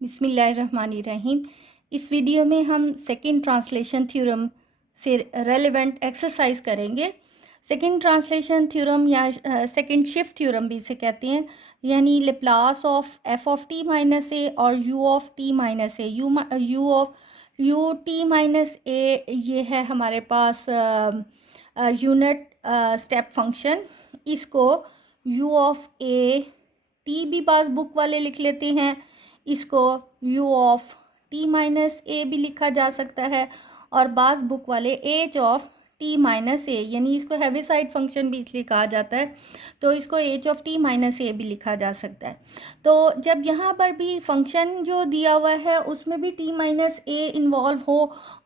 बिस्मिल्लाहिर्रहमानिर्रहीम। इस वीडियो में हम सेकंड ट्रांसलेशन थ्योरम से रेलेवेंट एक्सरसाइज करेंगे। सेकंड ट्रांसलेशन थ्योरम या सेकंड शिफ्ट थ्योरम भी इसे कहते हैं, यानी Laplace of F of T minus A और U of T minus A. U of U T minus A ये है हमारे पास यूनिट स्टेप फंक्शन। इसको यू ऑफ ए टी भी पास बुक वाले लिख लेते हैं, इसको u of t minus A भी लिखा जा सकता है, और बास बुक वाले h ऑफ t माइनस ए, यानी इसको हैविसाइड फंक्शन भी इसलिए कहा जाता है, तो इसको h of t minus A भी लिखा जा सकता है। तो जब यहाँ पर भी फंक्शन जो दिया हुआ है उसमें भी t माइनस ए इन्वॉल्व हो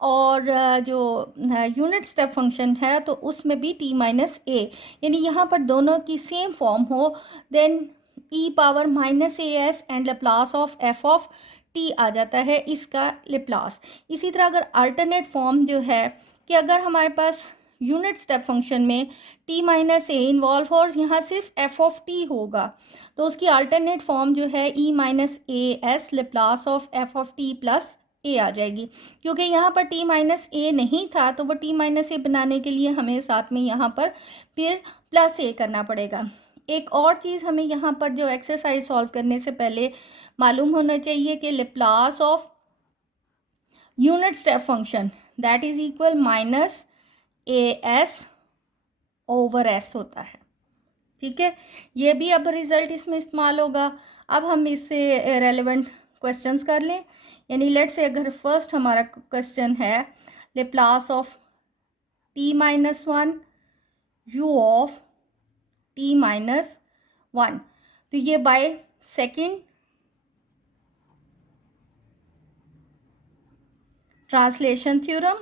और जो यूनिट स्टेप फंक्शन है तो उसमें भी t माइनस ए, यानी यहाँ पर दोनों की सेम फॉर्म हो, then E power minus A S and Laplace of F of T आ जाता है इसका लेप्लास। इसी तरह अगर अल्टरनेट फॉर्म जो है कि अगर हमारे पास यूनिट स्टेप फंक्शन में टी माइनस ए इन्वॉल्व हो और यहाँ सिर्फ एफ ऑफ टी होगा, तो उसकी अल्टरनेट फॉर्म जो है E minus A S Laplace of F of T plus A आ जाएगी। क्योंकि यहाँ पर टी माइनस ए नहीं था तो वो टी माइनस ए बनाने के लिए हमें साथ में यहाँ पर फिर प्लस ए करना पड़ेगा। एक और चीज़ हमें यहाँ पर जो एक्सरसाइज सॉल्व करने से पहले मालूम होना चाहिए कि Laplace of unit step function that is equal minus A S over S होता है। ठीक है, ये भी अब रिज़ल्ट इसमें इस्तेमाल होगा। अब हम इससे रेलेवेंट क्वेश्चंस कर लें, यानी लेट से अगर फर्स्ट हमारा क्वेश्चन है Laplace of T minus one you of T minus one, तो ये बाय सेकेंड ट्रांसलेशन थ्योरम।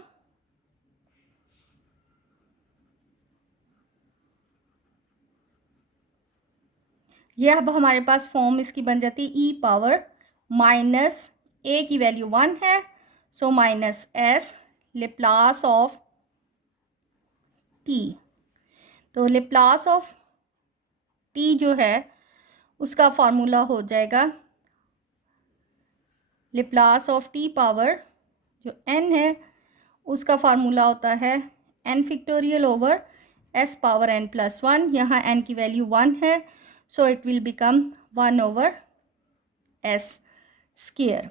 ये अब हमारे पास फॉर्म इसकी बन जाती है ई पावर माइनस ए की वैल्यू 1 है, so minus S Laplace of T. तो लेप्लास ऑफ टी जो है उसका फॉर्मूला हो जाएगा लेप्लास ऑफ टी पावर जो n है उसका फार्मूला होता है n factorial over s power n plus 1। यहाँ n की वैल्यू 1 है, so it will become 1 over s square.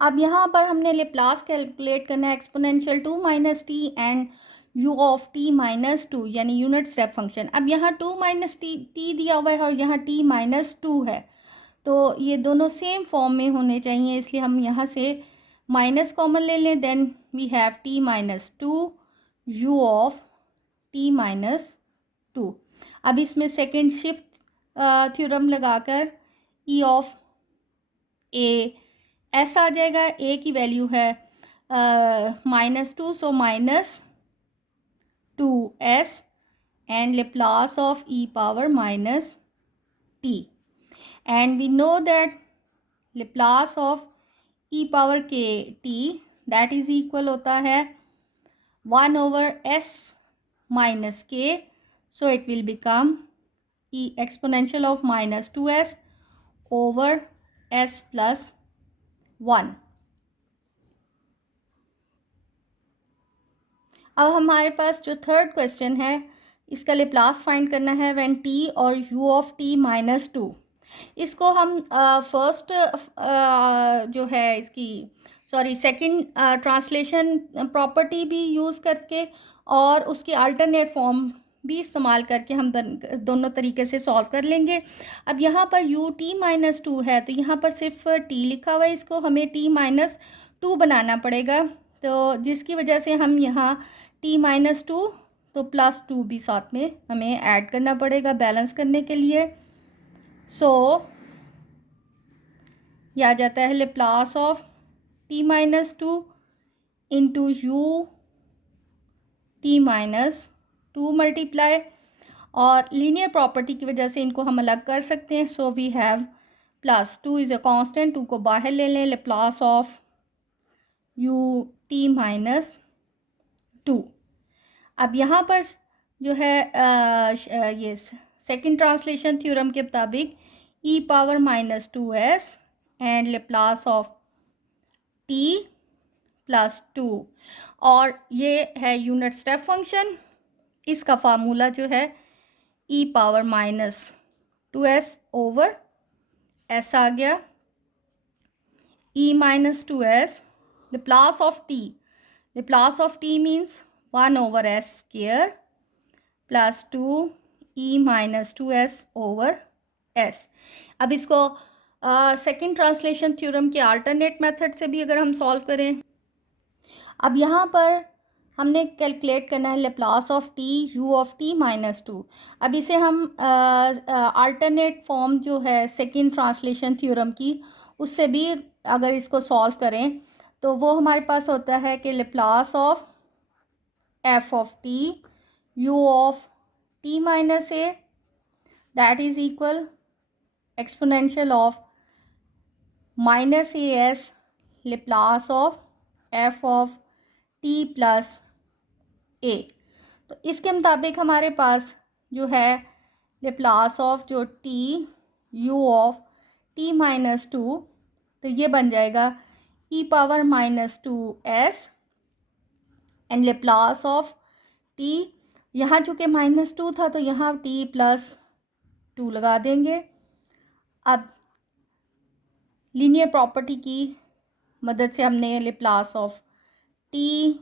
अब यहाँ पर हमने लेप्लास कैलकुलेट करना है exponential 2 minus T and u of t minus 2, यानी यूनिट स्टेप फंक्शन। अब यहाँ 2 माइनस टी दिया हुआ है और यहाँ t माइनस 2 है, तो ये दोनों सेम फॉर्म में होने चाहिए, इसलिए हम यहाँ से माइनस कॉमन ले लें, then we have t minus 2 u of t minus 2। अब इसमें सेकेंड शिफ्ट थ्योरम लगाकर e ऑफ a एस आ जाएगा। a की वैल्यू है minus 2, so minus 2s and Laplace of e power minus t, and we know that Laplace of e power k t that is equal होता है 1 over s minus k, so it will become e exponential of minus 2s over s plus 1। अब हमारे पास जो third question है इसका Laplace find करना है व्हेन t और u ऑफ t माइनस 2। इसको हम फर्स्ट जो है इसकी सेकंड ट्रांसलेशन प्रॉपर्टी भी यूज़ करके और उसकी अल्टरनेट फॉर्म भी इस्तेमाल करके हम दोनों तरीके से सॉल्व कर लेंगे। अब यहाँ पर u t माइनस 2 है तो यहाँ पर सिर्फ t लिखा हुआ है, इसको हमें t माइनस 2 बनाना पड़ेगा, तो जिसकी वजह से हम यहाँ t माइनस 2 तो प्लस 2 भी साथ में हमें ऐड करना पड़ेगा बैलेंस करने के लिए। सो यह आ जाता है Laplace of t minus 2 into u T minus 2 multiply, और लीनियर प्रॉपर्टी की वजह से इनको हम अलग कर सकते हैं, so we have plus 2 is a constant, 2 को बाहर ले लें, Laplace of U T minus 2। अब यहाँ पर जो है ये सेकंड ट्रांसलेशन थ्योरम के मुताबिक e power minus 2s and Laplace of t plus 2, और ये है यूनिट स्टेप फंक्शन। इसका फार्मूला जो है e power minus 2s over s आ गया। e minus 2s Laplace of t, Laplace of t means 1 over s square plus 2 e minus 2s over s। अब इसको second translation theorem के alternate method से भी अगर हम सॉल्व करें, अब यहाँ पर हमने कैलकुलेट करना है Laplace of T U of T minus 2। अब इसे हम अल्टरनेट फॉर्म जो है सेकेंड ट्रांसलेशन थ्योरम की, उससे भी अगर इसको सॉल्व करें तो वो हमारे पास होता है कि Laplace of F of T U of T minus A that is equal exponential of minus A S Laplace of F of T plus A. तो इसके मुताबिक हमारे पास जो है लेप्लास ऑफ जो T U of T minus 2, तो ये बन जाएगा E power minus 2s and Laplace of T, यहाँ चूँकि माइनस 2 था तो यहाँ टी प्लस 2 लगा देंगे। अब लीनियर प्रॉपर्टी की मदद से हमने Laplace of T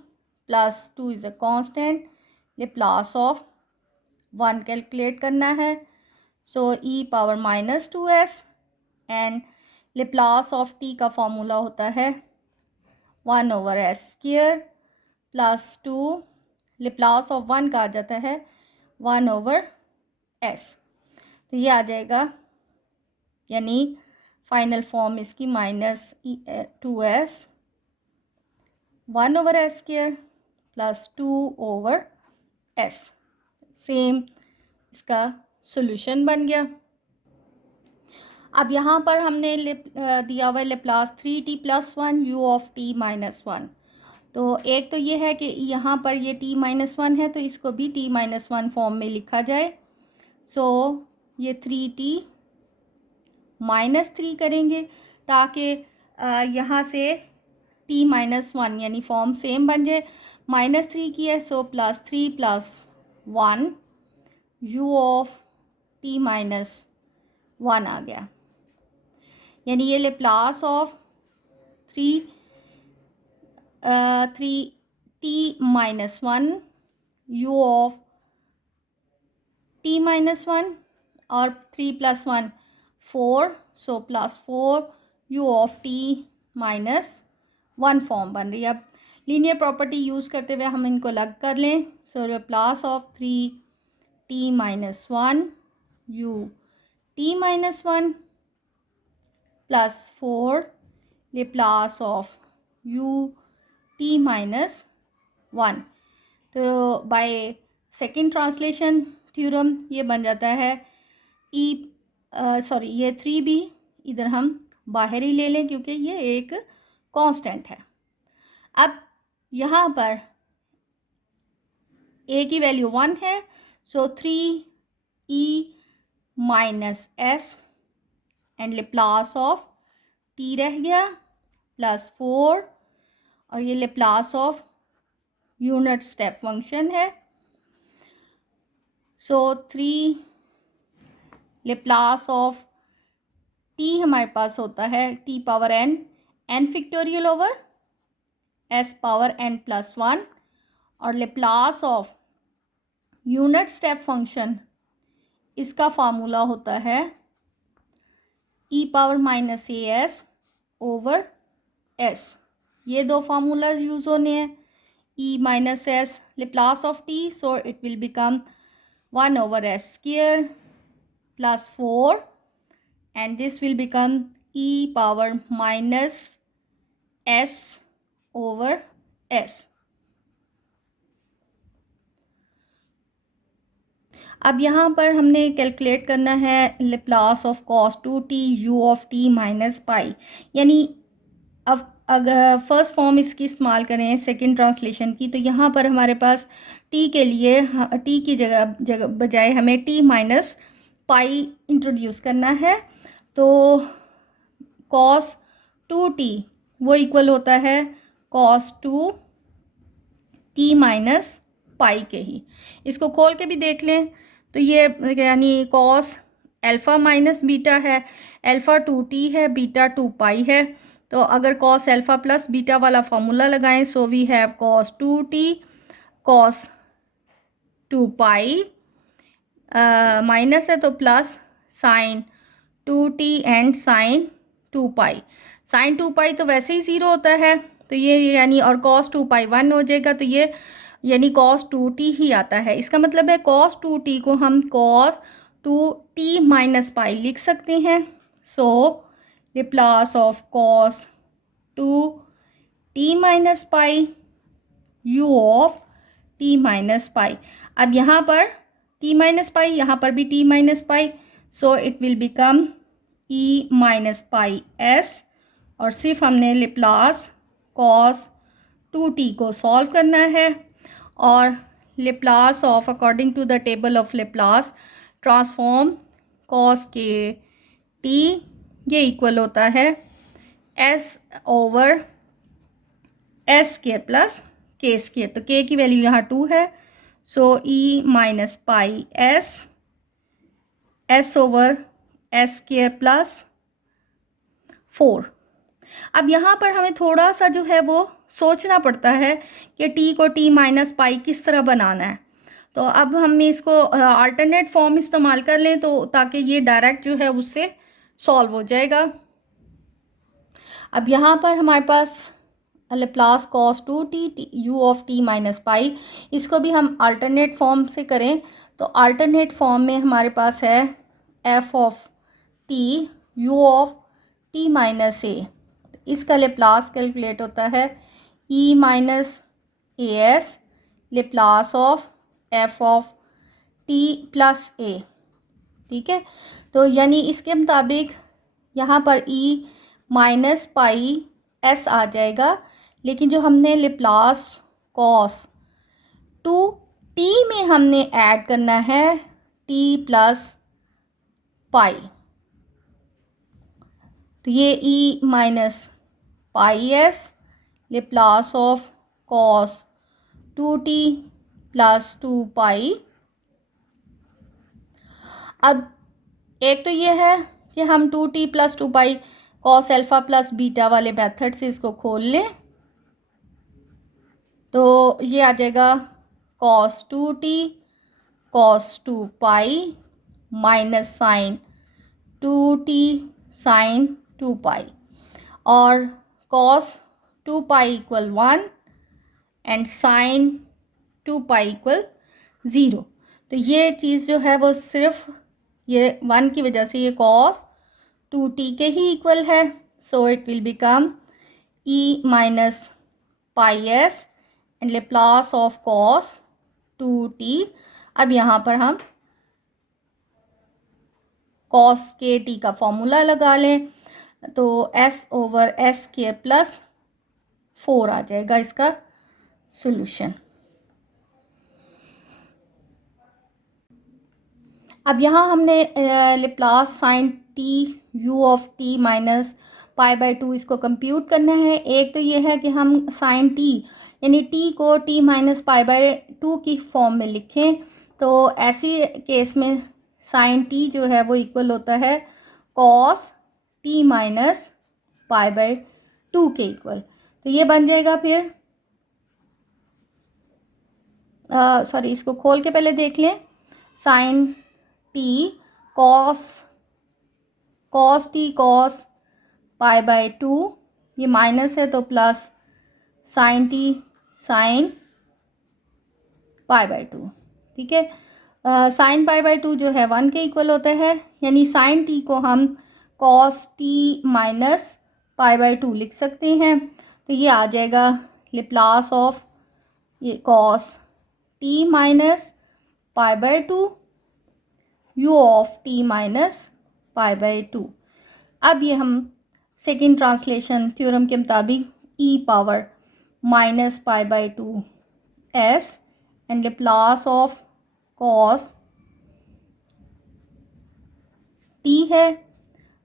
plus 2 is a constant, Laplace of 1 calculate करना है। So E power minus 2s and Laplace of T का फॉर्मूला होता है 1 over S square plus 2, Laplace of 1 का आ जाता है 1 ओवर s। तो ये आ जाएगा, यानी फाइनल फॉर्म इसकी minus 2s 1 over S square plus 2 over s। Same इसका सॉल्यूशन बन गया। अब यहाँ पर हमने दिया हुआ है Laplace 3t plus 1 u of t minus 1। तो एक तो ये है कि यहाँ पर ये t माइनस 1 है तो इसको भी t माइनस 1 फॉर्म में लिखा जाए। सो ये 3t माइनस 3 करेंगे ताकि यहाँ से t माइनस 1 यानी फॉर्म सेम बन जाए। माइनस 3 की है so plus 3 plus 1 u of t minus 1 आ गया, यानी ये Laplace of 3t minus 1 u of t minus 1 और 3 plus 1 4, so plus 4 u of t minus 1 form बन रही है। अब लीनियर प्रॉपर्टी यूज़ करते हुए हम इनको अलग कर लें। So Laplace of 3t minus 1 u t minus 1 plus 4 Laplace of u t minus 1। तो बाय सेकेंड ट्रांसलेशन थ्योरम ये बन जाता है ये 3 भी इधर हम बाहर ही ले लें क्योंकि ये एक कांस्टेंट है। अब यहाँ पर a की वैल्यू 1 है, सो 3e minus s and Laplace of t रह गया प्लस 4, और ये Laplace of unit step function है। सो 3 लेप्लास ऑफ t हमारे पास होता है t power n factorial over s power n plus 1, और Laplace of unit step function इसका फार्मूला होता है e power minus as over s। ये दो फार्मूलाज यूज़ होने हैं। e minus s Laplace of t, so it will become 1 over s square plus 4 and this will become e power minus s over s। अब यहाँ पर हमने calculate करना है Laplace of cos 2t u of t minus पाई, यानी अब अगर first form इसकी इस्तेमाल करें सेकंड ट्रांसलेशन की, तो यहाँ पर हमारे पास t के लिए t की जगह बजाय हमें t माइनस पाई इंट्रोड्यूस करना है। तो कॉस 2t वो इक्वल होता है कॉस 2t माइनस पाई के ही। इसको खोल के भी देख लें तो ये यानी कॉस अल्फ़ा माइनस बीटा है, अल्फ़ा 2t है, बीटा 2 पाई है। तो अगर कॉस अल्फ़ा प्लस बीटा वाला फॉर्मूला लगाएं, so we have cos 2t cos 2 pi minus है तो plus sine 2t and sine 2 pi. Sine 2 pi तो वैसे ही ज़ीरो होता है, तो ये यानी और कॉस 2 पाई 1 हो जाएगा, तो ये यानी कॉस 2t ही आता है। इसका मतलब है कॉस 2t को हम कॉस 2t माइनस पाई लिख सकते हैं। So Laplace of cos 2t minus pi u of t minus pi. अब यहाँ पर t माइनस पाई, यहाँ पर भी t minus pi, so it will become e minus pi s। और सिर्फ हमने लेप्लास कॉस 2t को सॉल्व करना है और Laplace of according to the table of Laplace transform cos के t ये इक्वल होता है s over s square plus k square. तो के की वैल्यू यहाँ 2 है, so e minus pi s over s square plus 4। अब यहाँ पर हमें थोड़ा सा जो है वो सोचना पड़ता है कि t को t माइनस पाई किस तरह बनाना है। तो अब हम इसको अल्टरनेट फॉर्म इस्तेमाल कर लें तो ताकि ये डायरेक्ट जो है उससे सॉल्व हो जाएगा। अब यहाँ पर हमारे पास Laplace cos 2t u of t minus pi, इसको भी हम अल्टरनेट फॉर्म से करें तो अल्टरनेट फॉर्म में हमारे पास है f of t u of t minus A. इसका लेप्लास कैलकुलेट होता है e minus A S Laplace of f of t plus A. ठीक है, तो यानी इसके मुताबिक यहाँ पर e माइनस पाई s आ जाएगा, लेकिन जो हमने लेप्लास कॉस 2t में हमने ऐड करना है t प्लस पाई, तो ये e minus pi s Laplace of cos 2t plus 2 pi. अब एक तो ये है कि हम 2t plus 2 pi cos alpha plus beta वाले मेथड से इसको खोल लें तो ये आ जाएगा cos 2t cos 2 pi minus sine 2t sine 2 pi और cos 2 pi equal 1 and sine 2 pi equal 0। तो ये चीज़ जो है वो सिर्फ ये 1 की वजह से ये कॉस 2t के ही इक्वल है, so it will become e minus pi s and Laplace of cos 2t। अब यहाँ पर हम कॉस के टी का फॉर्मूला लगा लें तो s over S square plus 4 आ जाएगा इसका सॉल्यूशन। अब यहाँ हमने Laplace sine t u of t minus pi by 2 इसको कंप्यूट करना है। एक तो ये है कि हम साइन t यानी t को t माइनस पाई बाई 2 की फॉर्म में लिखें, तो ऐसी केस में साइन t जो है वो इक्वल होता है cos t minus pi by 2 के इक्वल। तो ये बन जाएगा फिर सॉरी इसको खोल के पहले देख लें, sine t cos t cos pi by 2, ये माइनस है तो plus sine t sine pi by 2। ठीक है, साइन पाई बाई 2 जो है 1 के इक्वल होता है, यानी साइन टी को हम cos T minus pi by 2 लिख सकते हैं। तो ये आ जाएगा लेप्लास ऑफ ये cos T minus pi by 2 u of t minus pi by 2। अब ये हम सेकेंड ट्रांसलेशन थ्योरम के मुताबिक e power minus pi by 2 s and Laplace of cos t है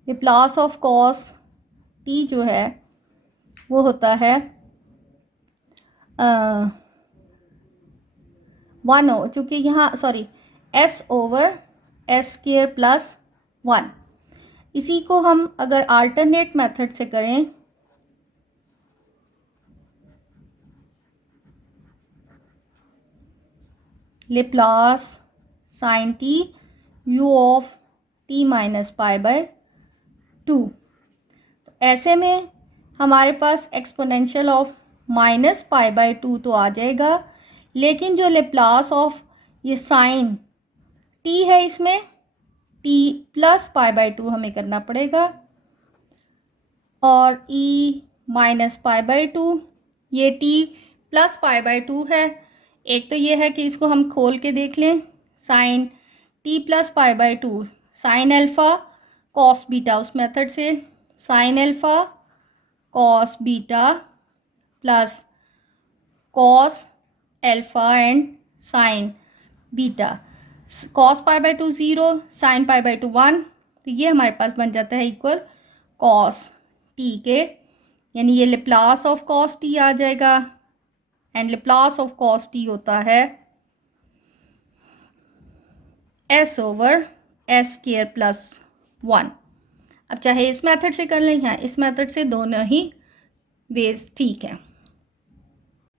लेप्लास ऑफ कॉस टी जो है वो होता है 1 चूँकि यहाँ sorry S over S square plus 1। इसी को हम अगर अल्टरनेट मेथड से करें Laplace sine T U of T minus pi by 2, तो ऐसे में हमारे पास exponential of minus pi by 2 तो आ जाएगा, लेकिन जो लेप्लास ऑफ ये साइन टी है इसमें टी प्लस पाई बाय 2 हमें करना पड़ेगा, और ई माइनस पाई बाय 2 ये टी प्लस पाई बाय 2 है। एक तो ये है कि इसको हम खोल के देख लें, sine t plus pi by 2 sine alpha cos beta, उस मेथड से sine alpha cos beta plus cos alpha and sine beta, cos pi by 2 0, sine pi by 2 1, तो ये हमारे पास बन जाता है इक्वल कॉस टी के, यानी ये लेप्लास ऑफ कॉस टी आ जाएगा, and Laplace of cos T होता है S over S square plus 1। अब चाहे इस मेथड से कर लें या इस मेथड से, दोनों ही वेज ठीक है।